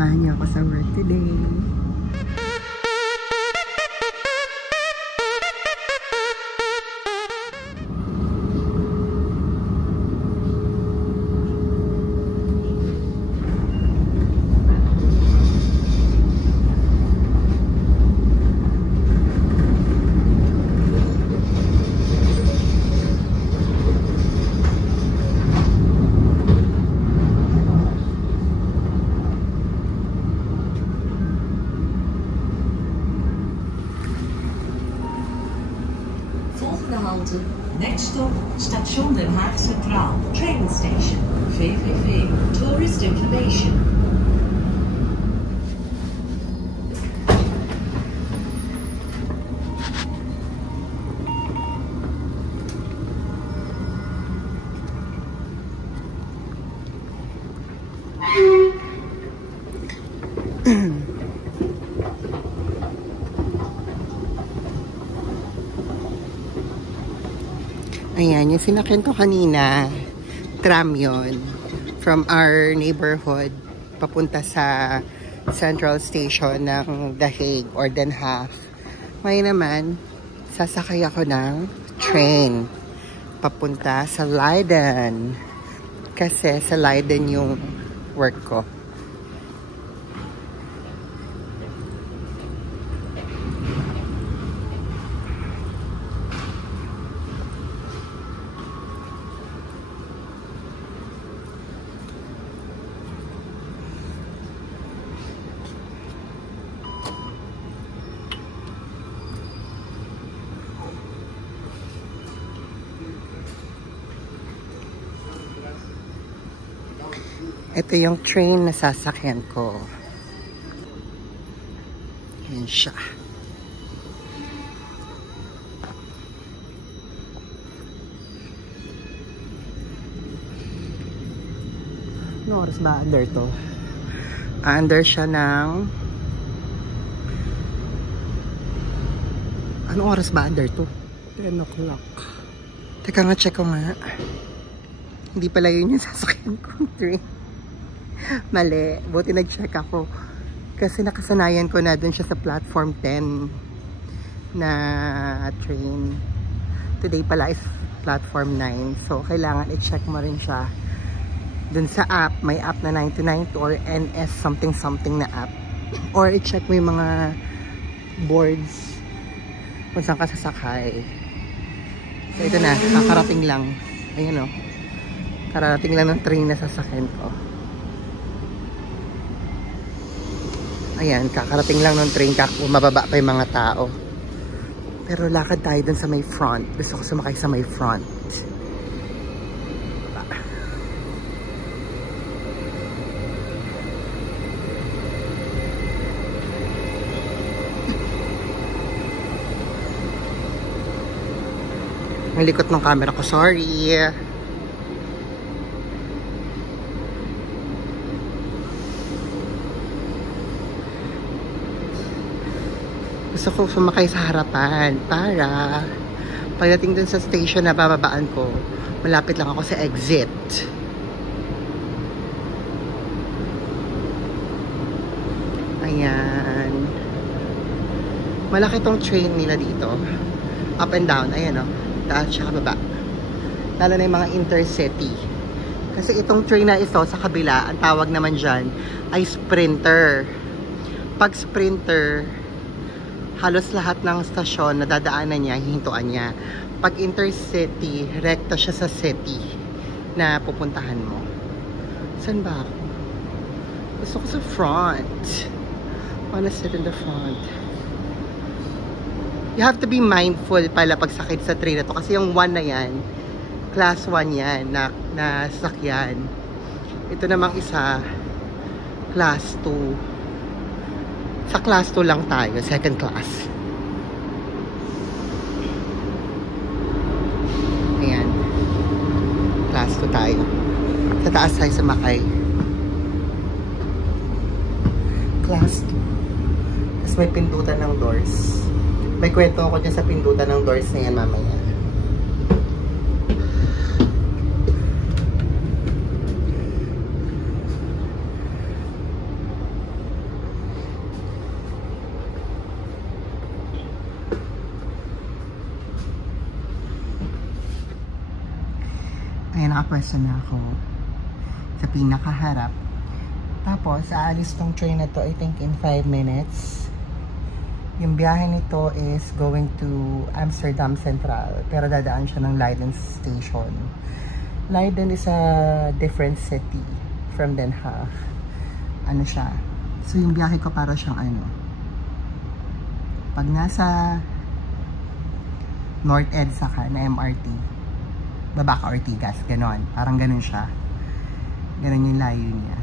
samahan niyo ako sa work today. Next stop, Station Den Haag Centraal, train station, VVV, tourist information. Ayan, yung sinakyan ko kanina, tram yun. From our neighborhood, papunta sa Central Station ng The Hague or Den Haag. Ngayon naman, sasakay ako ng train. Papunta sa Leiden. Kasi sa Leiden yung work ko. Ito yung train na sasakyan ko. Yan siya. Ano oras ba under to? Under siya ng... Ano oras ba under to? 10 o'clock. Teka nga, check ko nga. Hindi pala yun yung sasakyan kong train. Mali. Buti nag-check ako. Kasi nakasanayan ko na dun siya sa platform 10 na train. Today pala is platform 9. So, kailangan i-check mo rin siya. Dun sa app, may app na 929 or NS something something na app. Or i-check mo yung mga boards kung saan ka sasakay. So, ito na. Kakarating lang. Ayan o. Kararating lang ng train na sasakyan ko. Ayan, kakarating lang ng train. Mababa pa yung mga tao. Pero lakad tayo dun sa may front. Gusto ko sumakay sa may front. Ang likot ng camera ko. Sorry. Gusto ko sumakay sa harapan para pagdating dun sa station na bababaan ko, malapit lang ako sa exit. Ayan. Malaki tong train nila dito. Up and down. Ayan o. Taas siya baba. Lalo na yung mga intercity. Kasi itong train na ito sa kabila, ang tawag naman dyan ay sprinter. Pag sprinter, halos lahat ng stasyon na dadaanan niya, hihintuan niya. Pag intercity, rekta siya sa city na pupuntahan mo. Saan ba ako? Gusto ko sa front. Wanna sit in the front. You have to be mindful pala pagsakit sa train na to. Kasi yung 1 na yan, class 1 yan na sasakyan. Ito namang isa, class 2. Sa class 2 lang tayo, second class. Ayan. Class 2 tayo. Sa taas tayo sumakay. Class 2. Tapos may pindutan ng doors. May kwento ako dyan sa pindutan ng doors na yan mamaya. Ayan, nakapwesto na ako sa pinakaharap. Tapos, aalis tong train na to, I think, in 5 minutes. Yung biyahe nito is going to Amsterdam Central. Pero dadaan siya ng Leiden Station. Leiden is a different city from Den Haag. Ano siya? So, yung biyahe ko para siyang ano. Pag nasa North EDSA ka na MRT, baba ka Ortigas, ganon. Parang ganon siya. Ganon yung layo niya.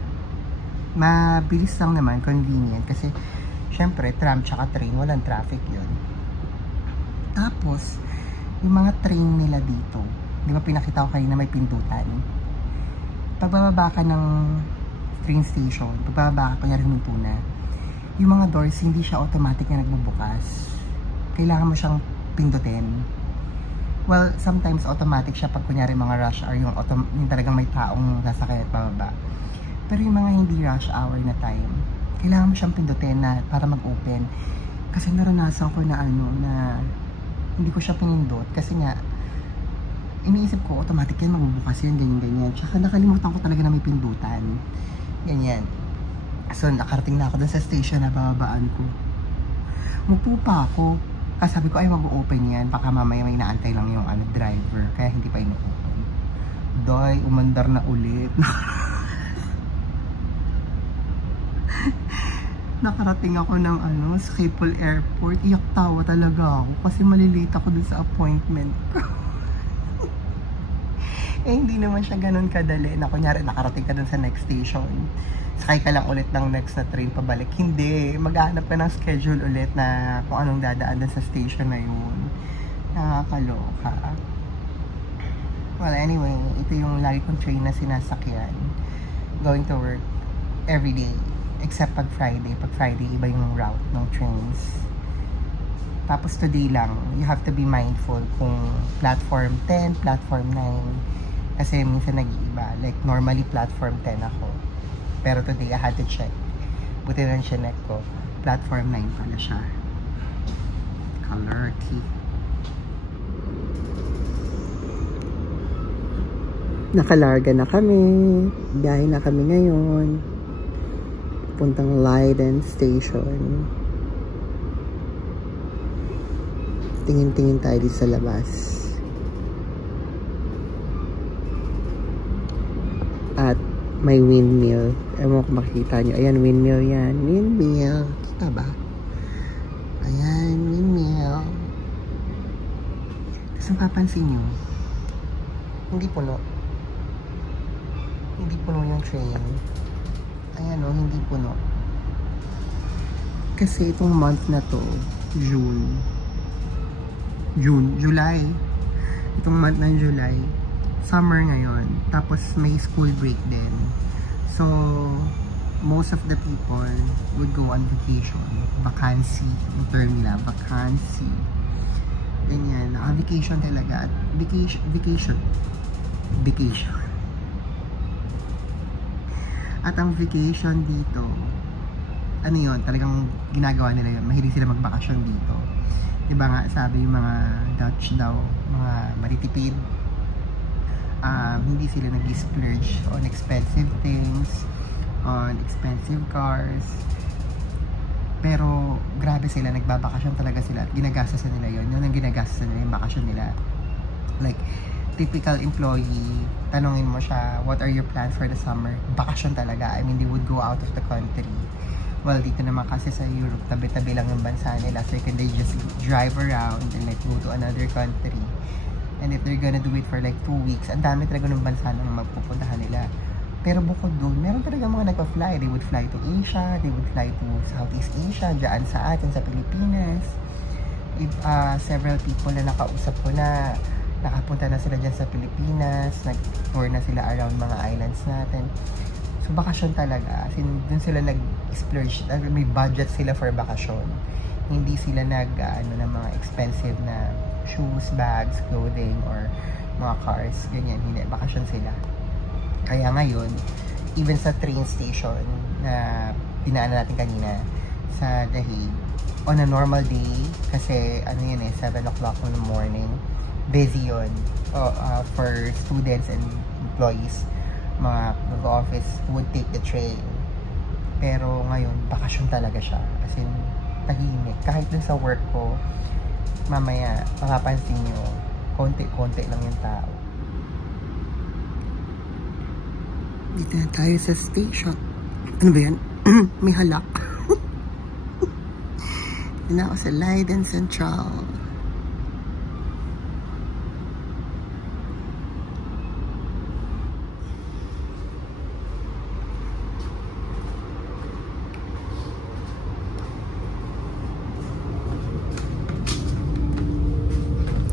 Mabilis lang naman, convenient. Kasi, syempre, tram tsaka train, walang traffic yun. Tapos, yung mga train nila dito, di ba pinakita ko kayo na may pindutan? Pagbababa ka ng train station, pagbababa ka, kunyari huminto na, yung mga doors, hindi siya automatic na nagbubukas. Kailangan mo siyang pindutin. Well, sometimes automatic siya pag kunyari mga rush hour, yung talagang may taong sasakay at pababa. Pero yung mga hindi rush hour na time, kailangan mo siyang pindutin na para mag-open. Kasi naranasan ko na na hindi ko siya pinindot. Kasi nga, iniisip ko, automatic yan, magbubukas yan, ganyan. Tsaka nakalimutan ko talaga na may pindutan. Ganyan. So, nakarating na ako dun sa station na bababaan ko. Mupo pa ako. Kasi sabi ko, ay, mag-open yan. Baka mamaya may naantay lang yung driver. Kaya hindi pa ino-open. Doy, umandar na ulit. Nakarating ako ng Schiphol Airport. Iyak tawa talaga ako kasi malilate ako dun sa appointment ko. Hindi naman siya ganun kadali na kunyari nakarating ka dun sa next station, sakay ka lang ulit ng next na train pabalik. Hindi, maghahanap ka ng schedule ulit na kung anong dadaan dun sa station na yun. Nakakaloka. Well, anyway, ito yung lagi kong train na sinasakyan going to work every day. Except pag Friday. Pag Friday, iba yung route ng trains. Tapos today lang, you have to be mindful kung platform 10, platform 9. Kasi minsan nag-iiba. Like, normally platform 10 ako. Pero today, I had to check. Buti lang siya ko. Platform 9 pala siya. Color key. Nakalarga na kami. Biyahe na kami ngayon. Puntang Leiden Station. Tingin-tingin tayo dito sa labas. At may windmill. Ewan ko makikita nyo. Ayan, windmill yan. Windmill. Kita ba? Ayan, windmill. Tapos napapansin nyo, hindi puno. Hindi puno yung train. Ayan o, hindi puno. Kasi itong month na to, July. Itong month ng July, summer ngayon. Tapos may school break din. So, most of the people would go on vacation. Vacancy. Yung term nila, vacancy. Ganyan. Vacation talaga. At vacation. At ang vacation dito, ano yun, talagang ginagawa nila yun. Mahilig sila magbakasyon dito. Diba nga, sabi yung mga Dutch daw, mga maritipid, hindi sila nag-splurge on expensive things, on expensive cars. Pero, grabe sila, nagbabakasyon talaga sila. At ginagastos nila yun. Yun ang ginagastos nila, yung bakasyon nila. Like, typical employee, tanongin mo siya, what are your plans for the summer? Bakasyon talaga. I mean, they would go out of the country. Well, dito naman kasi sa Europe, tabi-tabi lang yung bansa nila. So, they just drive around and like go to another country. And if they're gonna do it for like 2 weeks, ang dami talaga ng bansa na magpupuntahan nila. Pero bukod doon, meron talaga mga nagpa-fly. They would fly to Asia, they would fly to Southeast Asia, dyan sa atin, sa Pilipinas. Several people na nakausap ko na nakapunta na sila dyan sa Pilipinas, nag-tour na sila around mga islands natin. So, bakasyon talaga. Dun sila nag-splurge. May budget sila for bakasyon. Hindi sila ng mga expensive na shoes, bags, clothing, or mga cars. Ganyan. Hindi. Bakasyon sila. Kaya ngayon, even sa train station na dinaanan natin kanina sa The Hague, on a normal day, kasi 7 o'clock in the morning, busy yun for students and employees, mga nag-office would take the train. Pero ngayon, bakasyon talaga siya. As in, tahimik. Kahit dun sa work ko, mamaya, makapansin nyo, konti-konti lang yung tao. Dito na tayo sa station. Ano ba yan? May halak. Dito na ako sa Leiden Central.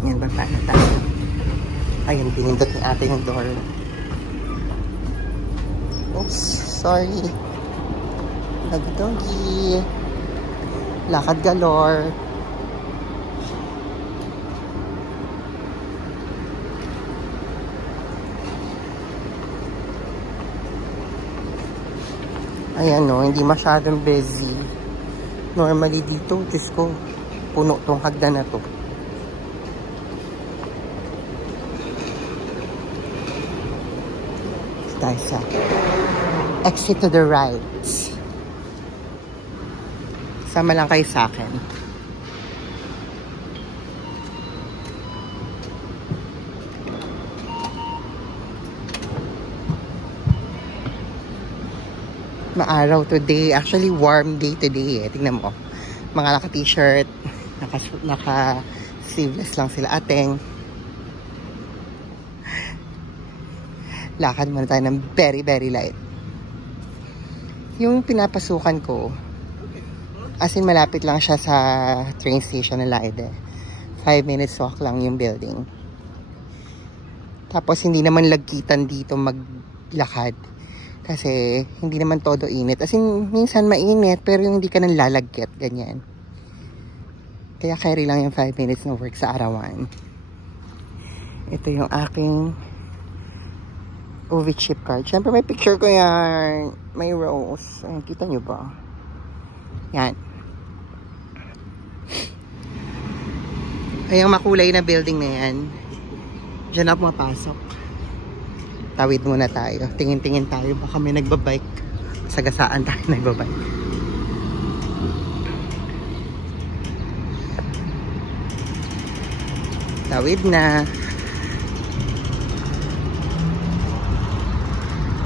Yan, baba na tayo. Ayun, pinindot ni ate yung door. Oops, sorry. Doggy. Lakad galore. Ayan no, hindi masyadong busy. Normally dito, Diyos ko, puno tong hagdan na to. Tayo sa exit to the right. Sama lang kayo sa akin. Maaraw today. Actually, warm day today eh. Tingnan mo. Mga naka-t-shirt, naka-sleeveless lang sila ateng. Lakad muna tayo ng very, very light. Yung pinapasukan ko, as in malapit lang siya sa train station na Leiden. 5 minutes walk lang yung building. Tapos hindi naman lagkitan dito maglakad. Kasi hindi naman todo init. As in, minsan mainit pero yung hindi ka nang lalagkit. Ganyan. Kaya carry lang yung 5 minutes na work sa arawan. Ito yung aking OV chip card. Siyempre may picture ko yan. May rose. Ayan, kita nyo ba? Yan. Ay, ang makulay na building na yan. Diyan ako mapasok. Tawid muna tayo. Tingin-tingin tayo. Baka may nagbabike. Sagasaan tayo nagbabike. Tawid na.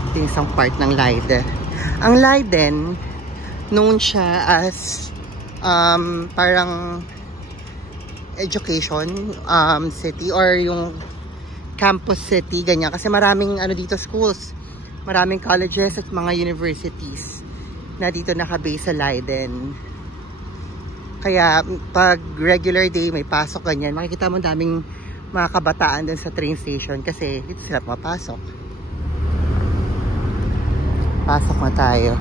Ito yung isang part ng Leiden. Ang Leiden, known siya as parang education city or yung campus city, ganyan. Kasi maraming ano dito schools, maraming colleges at mga universities na dito nakabase sa Leiden. Kaya pag regular day may pasok ganyan, makikita mo daming mga kabataan dun sa train station kasi dito sila mapasok. Pasok na tayo.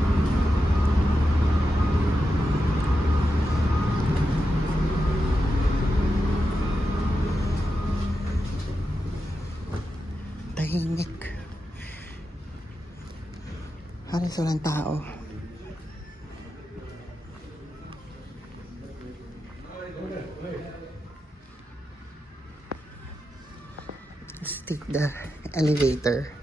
Tahimik. Halos walang tao. Let's take the elevator.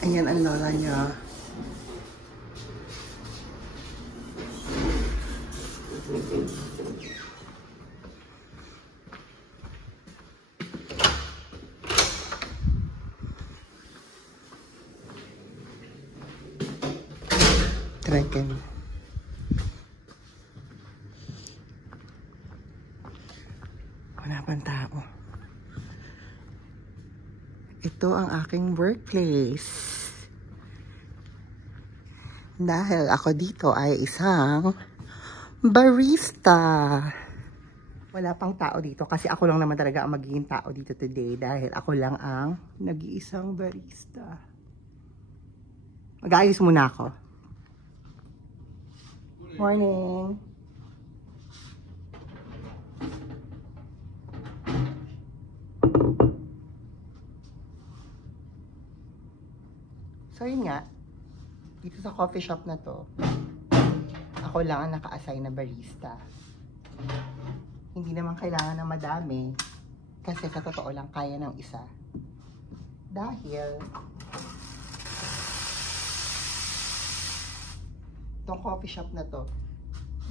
Ayan ang lola niya. Treken. Wala pang tao. Ito ang aking workplace. Dahil ako dito ay isang barista. Wala pang tao dito kasi ako lang naman talaga ang magiging tao dito today dahil ako lang ang nag-iisang barista. Mag-aayos muna ako. Morning. So yun nga. Dito sa coffee shop na to, ako lang ang naka-assign na barista. Hindi naman kailangan na madami kasi sa totoo lang kaya ng isa. Dahil itong coffee shop na to,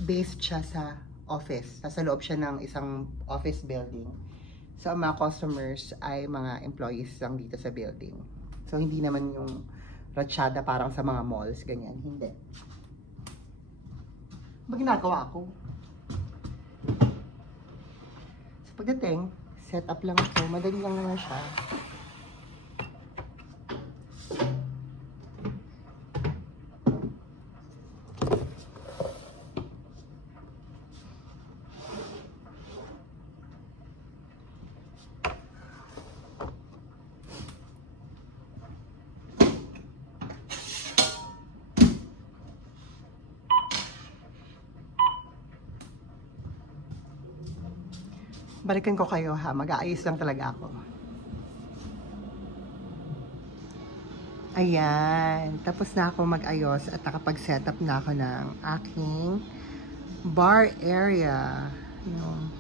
based siya sa office. Nasa loob siya ng isang office building. So, ang mga customers ay mga employees lang dito sa building. So, hindi naman yung ratsyada parang sa mga malls, ganyan. Hindi. Ba ginagawa ko? So, pagdating, set up lang ito. Madali lang naman siya. Balikan ko kayo ha, mag-aayos lang talaga ako. Ayan, tapos na ako mag-ayos at nakapag-setup na ako ng aking bar area. Yung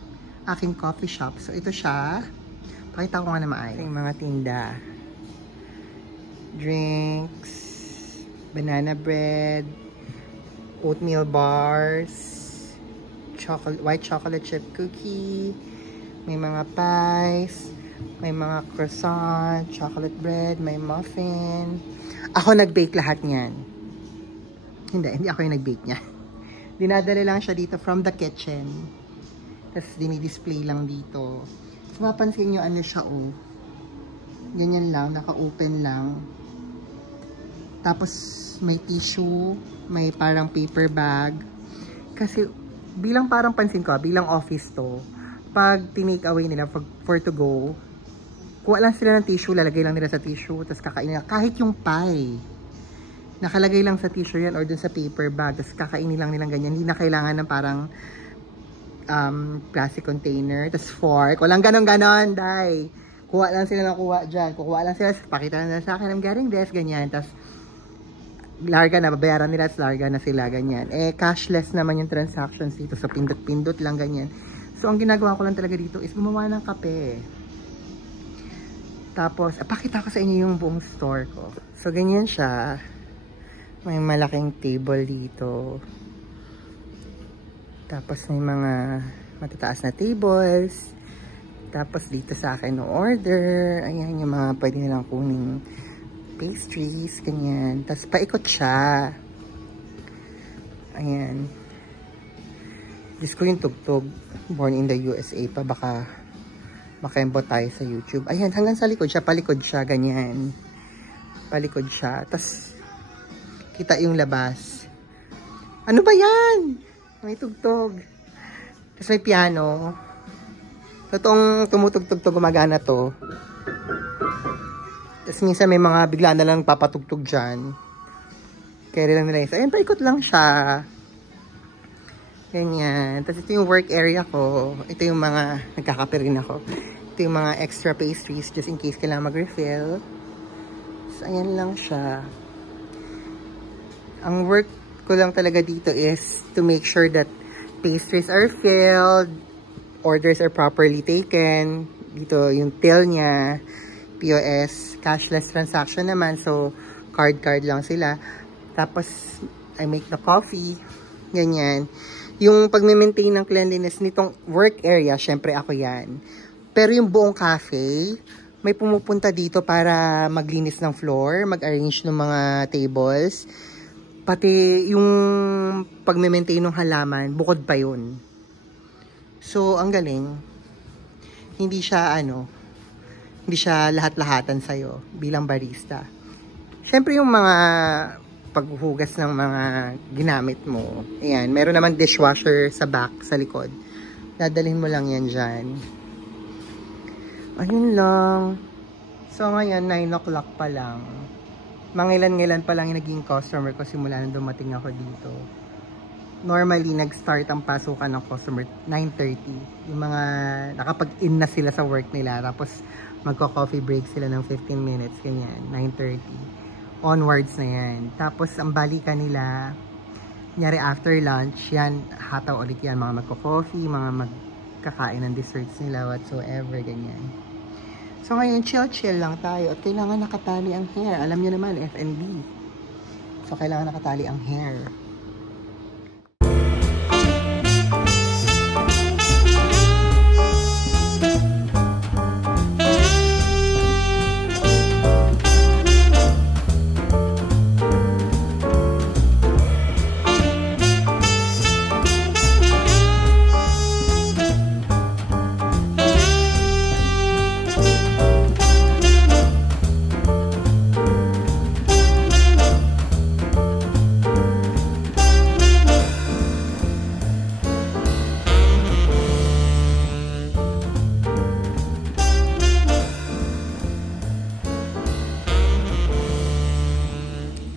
aking coffee shop. So ito siya. Pakita ko nga na maayos. Yung mga tinda. Drinks, banana bread, oatmeal bars, white chocolate chip cookie, may mga pies, may mga croissant, chocolate bread, may muffin. Ako nag-bake lahat niyan. Hindi ako yung nag-bake niya. Dinadala lang siya dito from the kitchen. Tapos dinidisplay lang dito. So, mapansin nyo ano siya oh. Ganyan lang, naka-open lang. Tapos may tissue, may parang paper bag. Kasi bilang parang pansin ko, bilang office to, pag tinake away nila for to go, kuha lang sila ng tissue, lalagay lang nila sa tissue, tapos kakainin nila. Kahit yung pie, nakalagay lang sa tissue yan or dun sa paper bag, tapos kakainin lang nilang ganyan. Hindi na kailangan ng parang plastic container, tapos fork. Walang ganon-ganon, dai. Kuha lang sila ng kuha dyan. Kukuha lang sila, pakita na sa akin, I'm getting this, ganyan. Tapos, larga na, babayaran nila, larga na sila, ganyan. Eh, cashless naman yung transactions dito, so pindot-pindot lang, ganyan. So, ang ginagawa ko lang talaga dito is gumawa ng kape. Tapos, pakita ko sa inyo yung buong store ko. So, ganyan siya. May malaking table dito. Tapos, may mga matataas na tables. Tapos, dito sa akin no order. Ayan, yung mga pwede nilang kuning pastries, ganyan. Tapos, paikot siya. Ayan. Diyos ko yung tugtog. Born in the USA pa. Baka makaimbo tayo sa YouTube. Ayan, hanggang sa likod siya. Palikod siya, ganyan. Palikod siya. Tapos, kita yung labas. Ano ba yan? May tugtog. Tapos may piano. Totoong tumutugtog to, gumagana to. Tapos minsan may mga bigla na lang papatugtog dyan. Kaya lang nila yun. Ayan, paikot lang siya. Ganyan. Tapos ito yung work area ko. Ito yung mga, nagkakape rin ako. Ito yung mga extra pastries just in case kailangan mag-refill. So, ayan lang siya. Ang work ko lang talaga dito is to make sure that pastries are filled, orders are properly taken. Dito yung till niya, POS, cashless transaction naman. So, card lang sila. Tapos, I make the coffee. Ganyan. Yung pag-maintain ng cleanliness nitong work area, syempre ako yan. Pero yung buong cafe, may pumupunta dito para maglinis ng floor, mag-arrange ng mga tables. Pati yung pag-maintain ng halaman, bukod pa yun. So, ang galing. Hindi siya hindi siya lahat-lahatan sa'yo bilang barista. Syempre yung mga paghuhugas ng mga ginamit mo. Ayan, meron naman dishwasher sa back, sa likod. Dadalhin mo lang yan dyan. Ayun lang. So, ngayon, 9 o'clock pa lang. Mangilan-ngilan pa lang yung naging customer ko simula nang dumating ako dito. Normally, nag-start ang pasukan ng customer 9:30. Yung mga nakapag-in na sila sa work nila. Tapos, magko-coffee break sila ng 15 minutes, ganyan, 9:30. onwards na yan. Tapos, ang balikan nila, kunyari after lunch, yan, hataw ulit yan. Mga magko-coffee, mga magkakain ng desserts nila, whatsoever, ganyan. So, ngayon, chill-chill lang tayo. At kailangan nakatali ang hair. Alam nyo naman, F&B. So, kailangan nakatali ang hair.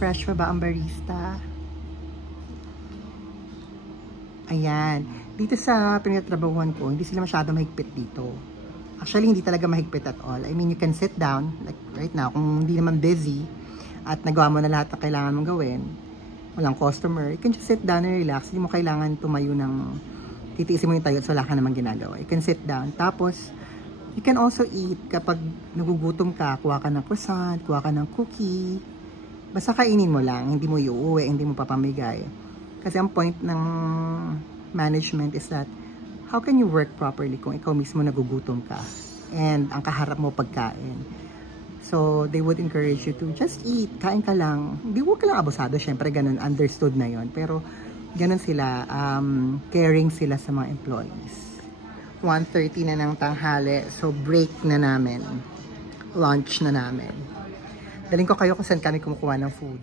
Fresh pa ba ang barista? Ayan. Dito sa pinatrabahuan ko, hindi sila masyado mahigpit dito. Actually, hindi talaga mahigpit at all. I mean, you can sit down, like right now, kung hindi naman busy, at nagawa mo na lahat na kailangan mong gawin, walang customer, you can just sit down and relax. Hindi mo kailangan tumayo ng, titiisin mo yung tayo at wala ka namang ginagawa. You can sit down. Tapos, you can also eat kapag nagugutom ka, kuha ka ng croissant, kuha ka ng cookie, basta kainin mo lang, hindi mo iuwi, hindi mo papamigay. Kasi ang point ng management is that, how can you work properly kung ikaw mismo nagugutom ka? And ang kaharap mo pagkain. So, they would encourage you to just eat, kain ka lang. Hindi huwag ka lang abusado, syempre ganun, understood na yon. Pero, ganun sila, caring sila sa mga employees. 1:30 na ng tanghali, so break na namin. Lunch na namin. Daling ko kayo kung saan kami kumukuha ng food.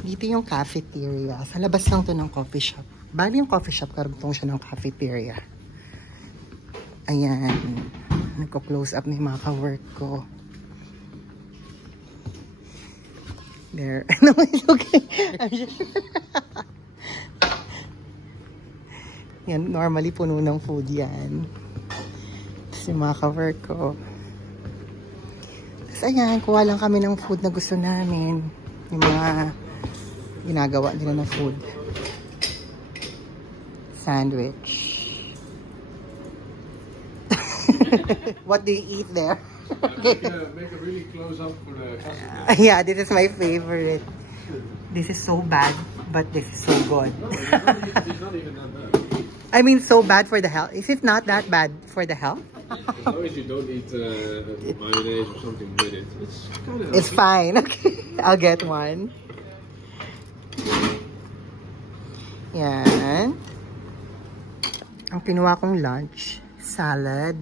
Dito yung cafeteria. Sa labas lang to ng coffee shop. Bali yung coffee shop, karugtong siya ng cafeteria. Ayan. Nagko-close up na yung mga ka-work ko. There. Ano mo yung okay? Yan, normally puno ng food yan. Tapos yung mga ka-work ko. Tapos ayan, kuha lang kami ng food na gusto namin. Yung mga ginagawa nila na food. Sandwich. What do you eat there? Make a really close up for the customer. Yeah, this is my favorite. This is so bad, but this is so good. No, it's not even that bad. I mean, so bad for the health. Is it not that bad for the health? As long as you don't eat mayonnaise or something with it, it's kind of It's fine. Okay, I'll get one. Yan. Ang kinuha kong lunch, salad,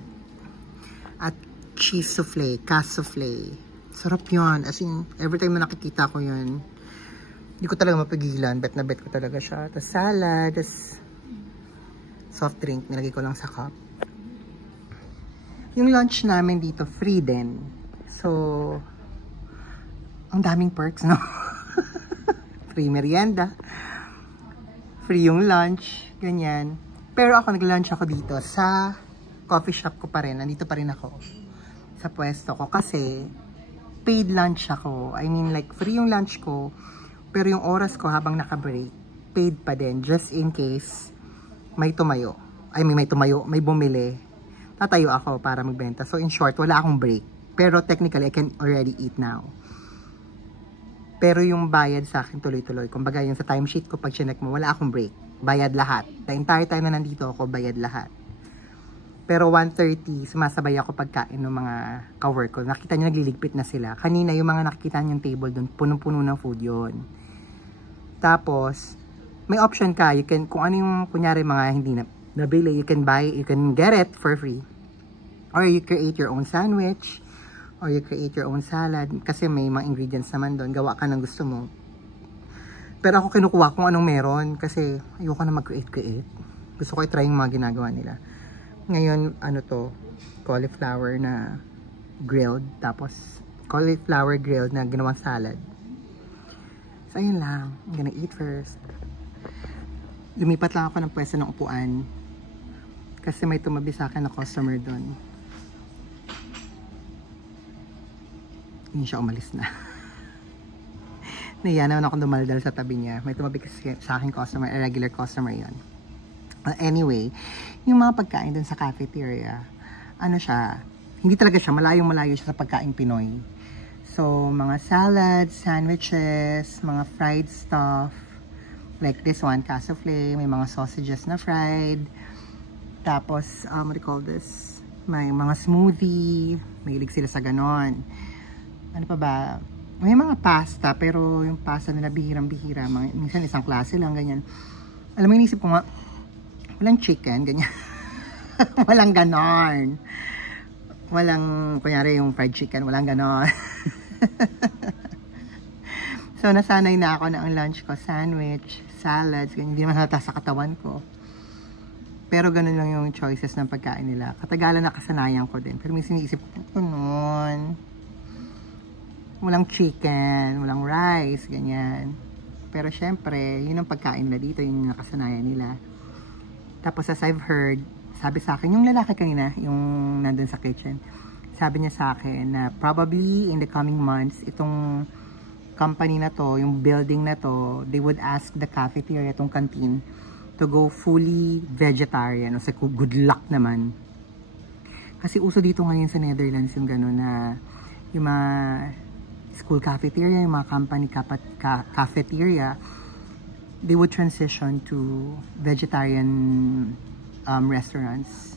at cheese souffle, cas souffle. Sarap yun. As in, every time na nakikita ko yun, hindi ko talaga mapigilan. Bet na bet ko talaga siya. Tapos salad, tapos soft drink, nilagay ko lang sa cup. Yung lunch namin dito, free din. So, ang daming perks, no? Free merienda. Free yung lunch, ganyan. Pero ako, nag-lunch ako dito sa coffee shop ko pa rin. Nandito pa rin ako sa pwesto ko kasi paid lunch ako. I mean, like, free yung lunch ko, pero yung oras ko habang naka-break, paid pa din, just in case may tumayo. I mean, may bumili. Tatayo ako para magbenta. So, in short, wala akong break. Pero technically, I can already eat now. Pero yung bayad sa akin tuloy-tuloy. Kumbaga, yung sa timesheet ko, pag chinek mo, wala akong break. Bayad lahat. The entire time na nandito ako, bayad lahat. Pero 1:30, sumasabay ako pagkain ng mga ka-work ko. Nakita nyo, nagliligpit na sila. Kanina, yung mga nakikita nyo yung table doon, punong-puno ng food yun. Tapos, may option ka. You can, kung ano yung, kunyari, mga hindi na nabili, you can buy, you can get it for free. Or you create your own sandwich, or you create your own salad. Kasi may mga ingredients naman doon. Gawa ka ng gusto mo. Pero ako kinukuha kung anong meron. Kasi ayoko na mag-create. Gusto ko i-try yung mga ginagawa nila. Ngayon, ano to? Cauliflower na grilled. Tapos, cauliflower grilled na ginawang salad. So, ayun lang. I'm gonna eat first. Lumipat lang ako ng pwesto ng upuan. Kasi may tumabi sa akin na customer doon. Hindi siya umalis na. Naiya naman ako dumaldal sa tabi niya. May tumabi kasi sa aking customer, a regular customer yon. Anyway, yung mga pagkain dun sa cafeteria, ano siya, hindi talaga siya, malayong-malayo siya sa pagkain Pinoy. So, mga salads, sandwiches, mga fried stuff, like this one, cassoulet, may mga sausages na fried. Tapos, what do you call this? May mga smoothie, mahilig sila sa ganon. Ano pa ba? May mga pasta, pero yung pasta nila bihirang-bihira. Minsan isang klase lang, ganyan. Alam mo, inisip ko nga, walang chicken, ganyan. Walang ganon. Walang, kunyari yung fried chicken, walang ganon. So, nasanay na ako na ang lunch ko, sandwich, salads, ganyan. Hindi naman halata sa katawan ko. Pero ganun lang yung choices ng pagkain nila. Katagalan na kasanayan ko din. Pero minsan iisip ko, noon, walang chicken, walang rice, ganyan. Pero syempre, yun ang pagkain nila dito, yun yung nakasanayan nila. Tapos as I've heard, sabi sa akin, yung lalaki kanina, yung nandun sa kitchen, sabi niya sa akin na probably in the coming months, itong company na to, yung building na to, they would ask the cafeteria, itong canteen, to go fully vegetarian. O sa good luck naman. Kasi uso dito ngayon sa Netherlands yung gano'n na yung mga school cafeteria, yung mga company cafeteria, they would transition to vegetarian restaurants.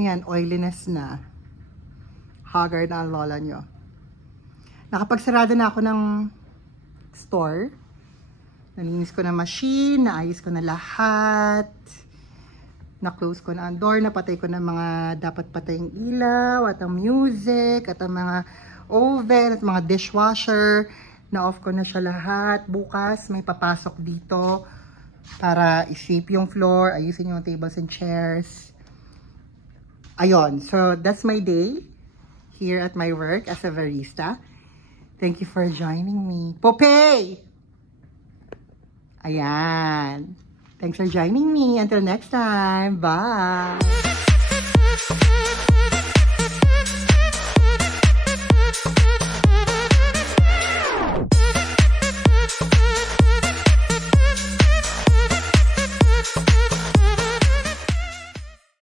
Ayan, oiliness na. Haggard na ang lola nyo. Nakapagsarado na ako ng store. Nalinis ko na machine, naayos ko na lahat. Na-close ko na ang door, napatay ko na mga dapat patayang ilaw, at ang music, at ang mga oven, at mga dishwasher. Na-off ko na siya lahat. Bukas may papasok dito para i-sweep yung floor, ayusin yung tables and chairs. Ayun, so that's my day here at my work as a barista. Thank you for joining me. Popey! Ayan. Thanks for joining me. Until next time. Bye!